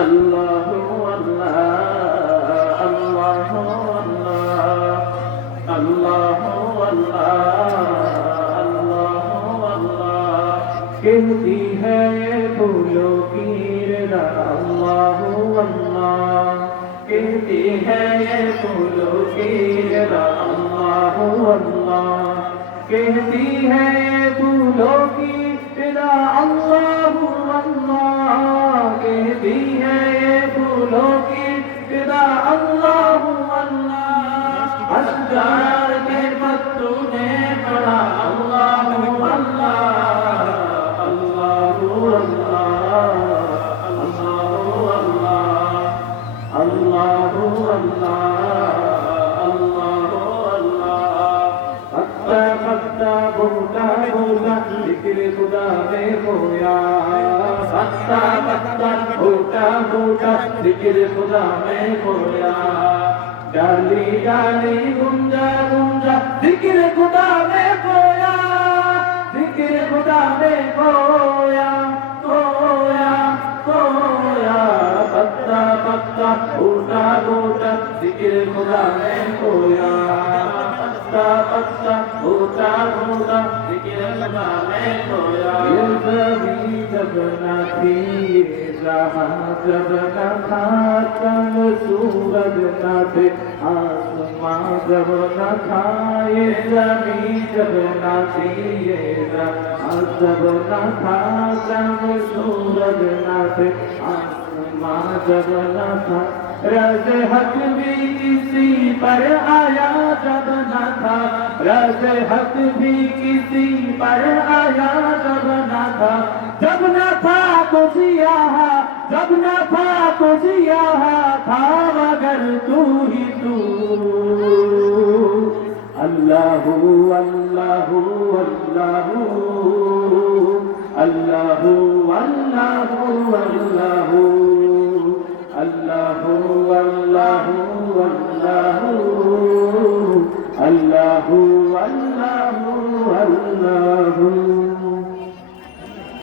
আল্লাহু আল্লাহ আল্লাহু আল্লাহ আল্লাহু আল্লাহ আল্লাহু আল্লাহ कहती है ये फूलों की रजा अल्लाहु अल्लाह कहती है ये फूलों की रजा अल्लाहु अल्लाह कहती है ये फूलों की रजा अल्लाहु अल्लाह कहती है ये फूलों की रजा अल्लाहु अल्लाह अशजार के पत्तों ने पढ़ा अल्लाहु अल्लाह खुदा में खोया सत्ता पत्ता भूटा भूटा जिक्र खुदा में खोया डाली डाली गुंजा गुंजा जिक्र खुदा में खोया जिक्र खुदा में खोया खोया खोया पत्ता पत्ता भूटा भूटा जिक्र खुदा में खोया पत्ता पत्ता भूटा भूटा जिक्र खुदा में खोया ये ज़मीं जब न थी ये जहां जब न था चंद सूरज न थे आसमां जब न था ये ज़मीं जब न थी ये जहां जब न था चंद सूरज न थे आसमां जब न था रज़ हक भी किसी पर आया जब न था रज़ हक भी किसी पर आया जब न था जब न था तो सियाह जब न था तो सियाह था मगर तू ही तू अल्लाहु अल्लाहु अल्लाहु अल्लाहु अल्लाहु अल्लाहु अल्लाहु अल्लाहु अल्लाहु अल्लाहु अल्लाहु अल्लाहु